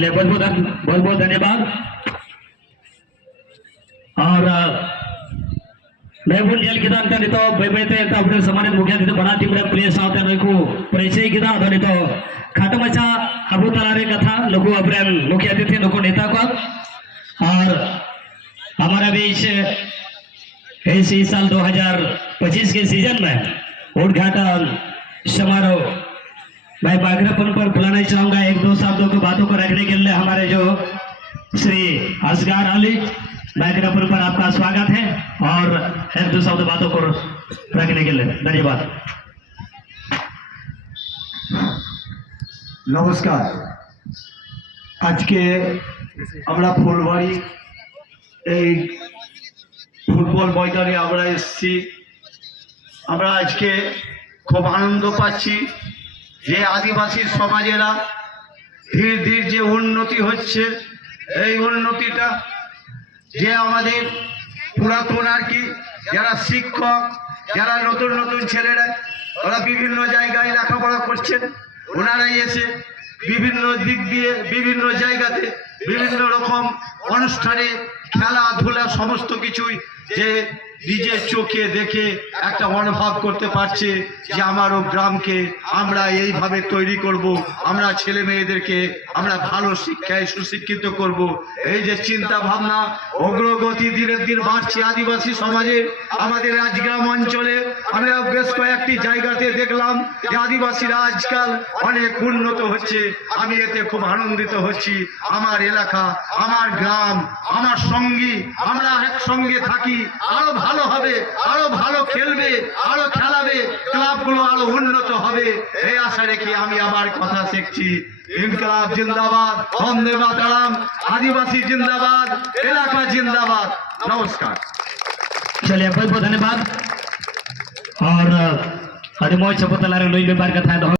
चलिए बहुत बहुत धन्यवाद। और मैं जेल किदा अंत नितो बैबैते अपने सम्मानित मुखिया नितो बना टीम रे प्लेस साथे नयको परिचय किदा अदो नितो खाटो मचा अबु तलारे कथा लोगो अपने मुखिया अतिथि लोगो नेता को और हमारा बीच इसी साल 2025 के सीजन में उद्घाटन समारोह मैं बागरापन पर बुलाना चाहूंगा। एक दो शब्दों की बातों को रखने के लिए हमारे जो श्री असगार अली बागरापन पर आपका स्वागत है और एक दो शब्द बातों को रखने के लिए धन्यवाद। नमस्कार। आज के আমরা ফুলবাড়ি এই ফুটবল ময়দানে আমরা এসেছি। আমরা আজকে খুব আনন্দ পাচ্ছি যে আদিবাসী সমাজেরা ধীরে ধীরে যে উন্নতি হচ্ছে, এই উন্নতিটা যে আমাদের পুরাতন আর কি যারা শিক্ষক, যারা নতুন নতুন ছেলেরা ওরা বিভিন্ন জায়গায় লেখাপড়া করছেন, ওনারাই এসে বিভিন্ন দিক দিয়ে বিভিন্ন জায়গাতে বিভিন্ন রকম অনুষ্ঠানে খেলাধুলা সমস্ত কিছুই যে নিজের চোখে দেখে একটা অনুভব করতে পারছে যে আমারও গ্রামকে আমরা এইভাবে তৈরি করব, আমরা ছেলে মেয়েদেরকে আমরা ভালো শিক্ষায় সুশিক্ষিত করব। এই যে চিন্তা ভাবনা অগ্রগতি দিনের দিন বাড়ছে আদিবাসী সমাজে। আমাদের রাজগ্রাম অঞ্চলে আমরা বেশ কয়েকটি জায়গাতে দেখলাম যে আদিবাসীরা আজকাল অনেক উন্নত হচ্ছে। আমি এতে খুব আনন্দিত হচ্ছি। আমার এলাকা, আমার গ্রাম, আমার সঙ্গী, আমরা একসঙ্গে থাকি, আরো ভালো হবে, আরো ভালো খেলবে, আরো খেলাবে, ক্লাবগুলো আরো উন্নত হবে এই আশা রেখে আমি আমার কথা শিখছি। ইনকলাব জিন্দাবাদ, বন্দে মাতরম, आदिवासी जिंदाबाद, इलाका जिंदाबाद। नमस्कार। चलिए बहुत बहुत धन्यवाद। और अरे मोय छपतलारे लोई व्यापार कथा